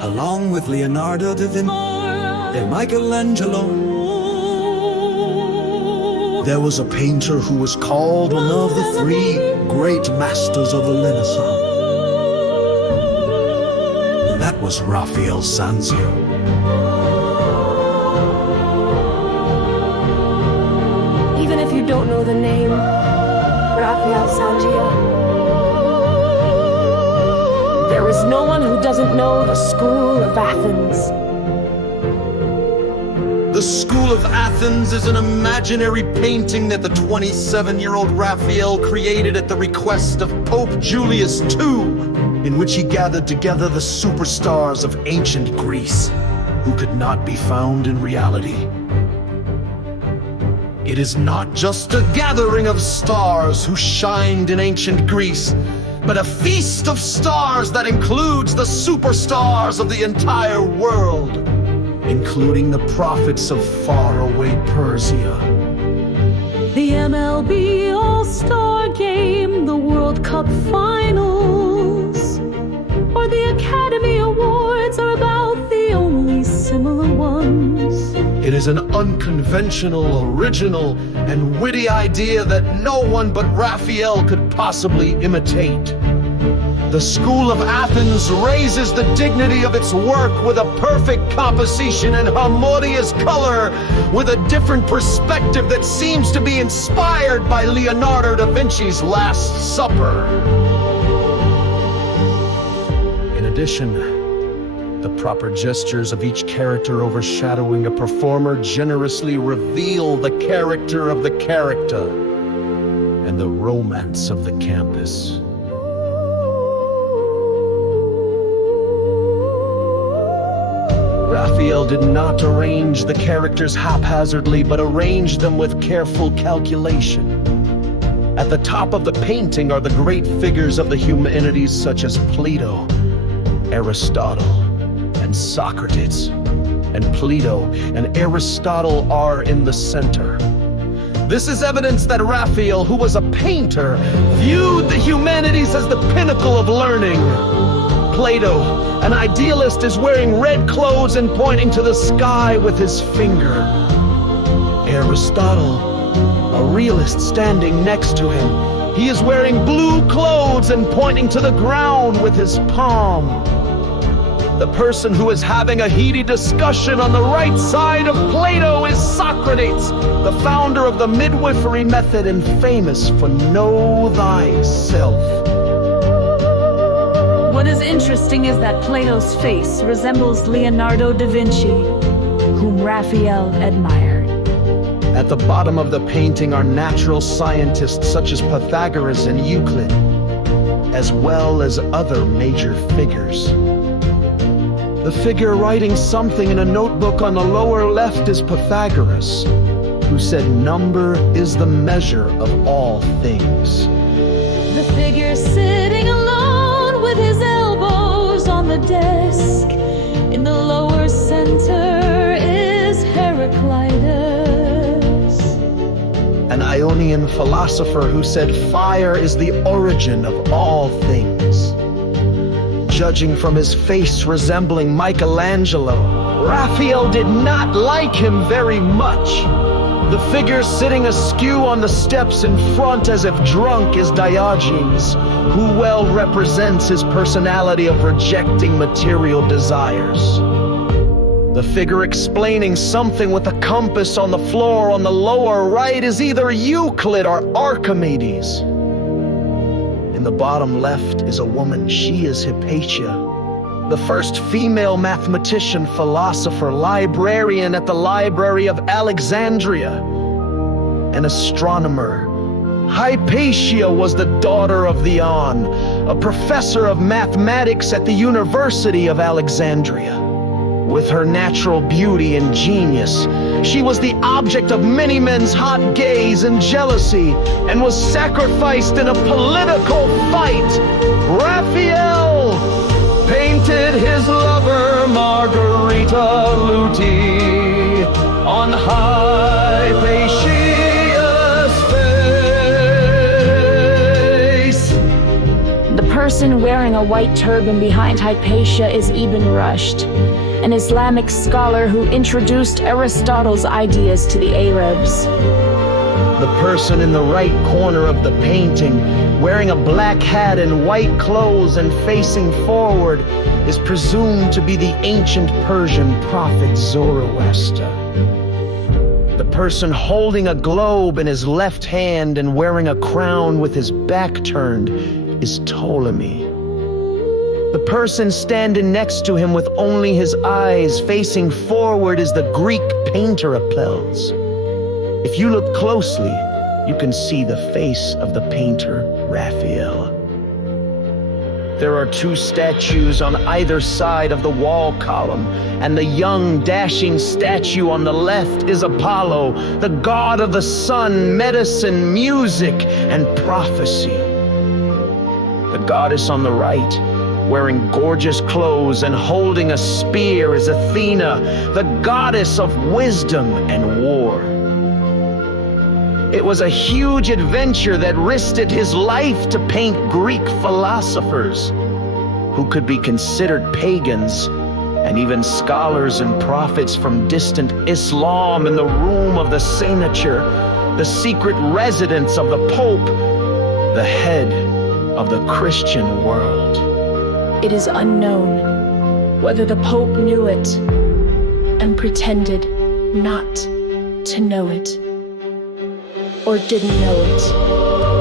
along with Leonardo da Vinci and Michelangelo. There was a painter who was called one of the three great masters of the Renaissance. That was Raphael Sanzio. Even if you don't know the name, Raphael Sanzio, there is no one who doesn't know the School of Athens. The School of Athens is an imaginary painting that the 27-year-old Raphael created at the request of Pope Julius II, in which he gathered together the superstars of ancient Greece, who could not be found in reality. It is not just a gathering of stars who shined in ancient Greece, but a feast of stars that includes the superstars of the entire world, including the prophets of faraway Persia. The MLB All-Star Game, the World Cup Finals, or the Academy Awards are about the only similar ones. It is an unconventional, original, and witty idea that no one but Raphael could possibly imitate. The School of Athens raises the dignity of its work with a perfect composition and harmonious color, with a different perspective that seems to be inspired by Leonardo da Vinci's Last Supper. In addition, the proper gestures of each character overshadowing a performer generously reveal the character of the character and the romance of the campus. Raphael did not arrange the characters haphazardly, but arranged them with careful calculation. At the top of the painting are the great figures of the humanities such as Plato, Aristotle, and Socrates. And Plato and Aristotle are in the center. This is evidence that Raphael, who was a painter, viewed the humanities as the pinnacle of learning. Plato, an idealist, is wearing red clothes and pointing to the sky with his finger. Aristotle, a realist, standing next to him. He is wearing blue clothes and pointing to the ground with his palm. The person who is having a heated discussion on the right side of Plato is Socrates, the founder of the midwifery method and famous for know thyself. What is interesting is that Plato's face resembles Leonardo da Vinci, whom Raphael admired. At the bottom of the painting are natural scientists such as Pythagoras and Euclid, as well as other major figures. The figure writing something in a notebook on the lower left is Pythagoras, who said number is the measure of all things. The figure sitting alone with his elbows on the desk in the lower center is Heraclitus, an Ionian philosopher who said fire is the origin of all things. Judging from his face resembling Michelangelo, Raphael did not like him very much. The figure sitting askew on the steps in front as if drunk is Diogenes, who well represents his personality of rejecting material desires. The figure explaining something with a compass on the floor on the lower right is either Euclid or Archimedes. In the bottom left is a woman. She is Hypatia, the first female mathematician, philosopher, librarian at the Library of Alexandria, an astronomer. Hypatia was the daughter of Theon, a professor of mathematics at the University of Alexandria. With her natural beauty and genius, she was the object of many men's hot gaze and jealousy, and was sacrificed in a political fight. Raphael painted his lover Margarita Luti on Hypatia's face. the person wearing a white turban behind Hypatia is Ibn Rushd, an Islamic scholar who introduced Aristotle's ideas to the Arabs. The person in the right corner of the painting, wearing a black hat and white clothes and facing forward, is presumed to be the ancient Persian prophet Zoroaster. The person holding a globe in his left hand and wearing a crown with his back turned is Ptolemy. The person standing next to him with only his eyes facing forward is the Greek painter Apelles. If you look closely, you can see the face of the painter Raphael. There are two statues on either side of the wall column, and the young, dashing statue on the left is Apollo, the god of the sun, medicine, music, and prophecy. The goddess on the right, wearing gorgeous clothes and holding a spear, is Athena, the goddess of wisdom and war. It was a huge adventure that risked his life to paint Greek philosophers, who could be considered pagans, and even scholars and prophets from distant Islam in the room of the Senator, the secret residence of the Pope, the head of the Christian world. It is unknown whether the Pope knew it and pretended not to know it, or didn't know it.